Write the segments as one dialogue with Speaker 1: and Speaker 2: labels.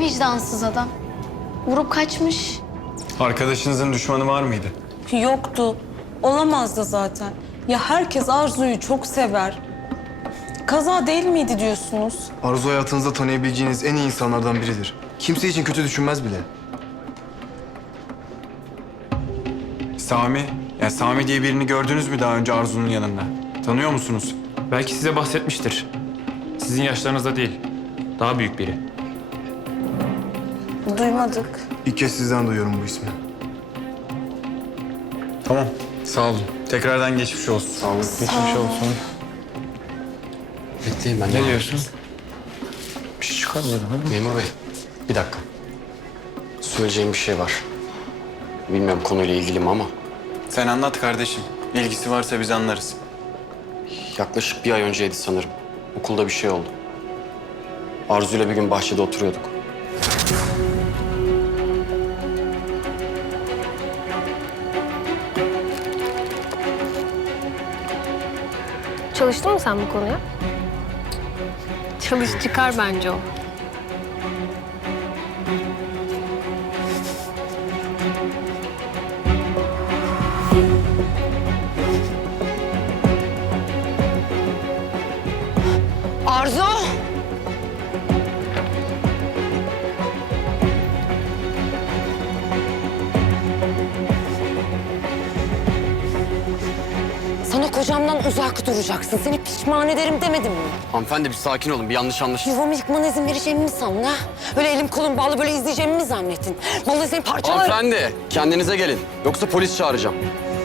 Speaker 1: vicdansız adam. Vurup kaçmış.
Speaker 2: Arkadaşınızın düşmanı var mıydı?
Speaker 3: Yoktu. Olamaz da zaten. Ya herkes Arzu'yu çok sever. Kaza değil miydi diyorsunuz?
Speaker 4: Arzu hayatınızda tanıyabileceğiniz en iyi insanlardan biridir. Kimse için kötü düşünmez bile.
Speaker 2: Sami. Ya Sami diye birini gördünüz mü daha önce Arzu'nun yanında? Tanıyor musunuz?
Speaker 5: Belki size bahsetmiştir. Sizin yaşlarınızda değil. Daha büyük biri.
Speaker 3: Duymadık.
Speaker 4: İlk kez sizden duyuyorum bu ismi.
Speaker 2: Tamam. Sağ olun. Tekrardan geçmiş olsun. Sağ olun.
Speaker 5: Geçmiş olsun.
Speaker 6: Bekleyin ben.
Speaker 5: Ne diyorsun? Bir şey çıkarmadım ha?
Speaker 6: Memur Bey, bir dakika. Söyleyeceğim bir şey var. Bilmiyorum konuyla ilgili mi ama
Speaker 2: Sen anlat kardeşim. İlgisi varsa biz anlarız.
Speaker 6: yaklaşık bir ay önceydi sanırım. Okulda bir şey oldu. Arzu'yla bir gün bahçede oturuyorduk.
Speaker 7: Çalıştın mı sen bu konuya? Çalış çıkar bence o.
Speaker 8: Arzu! Sana kocamdan uzak duracaksın. Seni pişman ederim demedim mi?
Speaker 6: Hanımefendi bir sakin olun, bir yanlış anlaşılma.
Speaker 8: Yuvamı yıkmana izin vereceğimi mi sandın ha? Öyle elim kolum bağlı böyle izleyeceğimi mi zannettin? Vallahi seni parçalarım.
Speaker 6: Hanımefendi, kendinize gelin. Yoksa polis çağıracağım.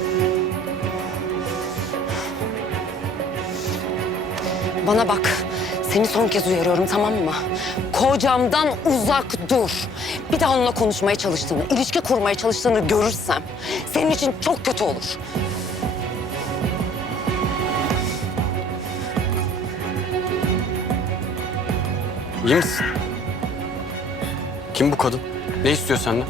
Speaker 8: Bana bak. Seni son kez uyarıyorum, tamam mı? Kocamdan uzak dur. Bir daha onunla konuşmaya çalıştığını, ilişki kurmaya çalıştığını görürsem senin için çok kötü olur.
Speaker 6: İyi misin? Kim bu kadın? Ne istiyor senden?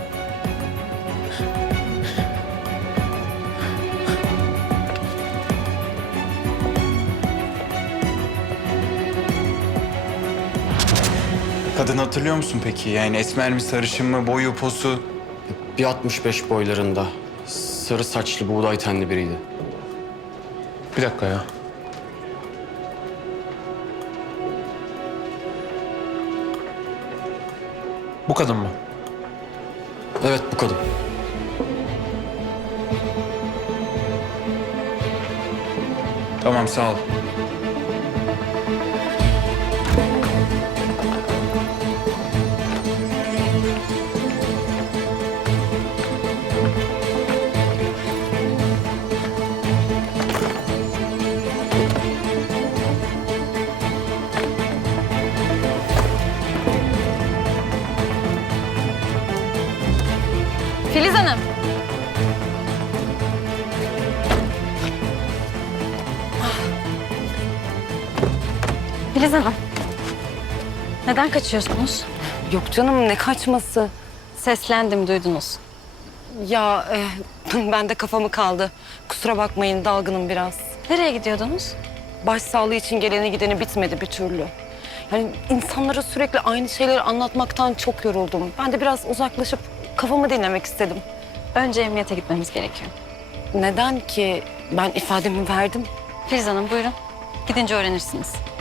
Speaker 2: Kadın hatırlıyor musun peki? Yani esmer mi, sarışın mı, boyu, posu?
Speaker 6: Bir 65 boylarında. Sarı saçlı, buğday tenli biriydi.
Speaker 5: Bir dakika ya. Bu kadın mı?
Speaker 6: Evet, bu kadın.
Speaker 2: Tamam, sağ ol.
Speaker 7: Filiz Hanım. Filiz Hanım. Neden kaçıyorsunuz?
Speaker 8: Yok canım, ne kaçması?
Speaker 7: Seslendim, duydunuz.
Speaker 8: Ya ben de kafamı kaldı. Kusura bakmayın, dalgınım biraz.
Speaker 7: Nereye gidiyordunuz?
Speaker 8: Başsağlığı için geleni gideni bitmedi bir türlü. Yani insanlara sürekli aynı şeyleri anlatmaktan çok yoruldum. Ben de biraz uzaklaşıp kafamı dinlemek istedim.
Speaker 7: Önce emniyete gitmemiz gerekiyor.
Speaker 8: Neden ki? Ben ifademi verdim.
Speaker 7: Filiz Hanım buyurun. Gidince öğrenirsiniz.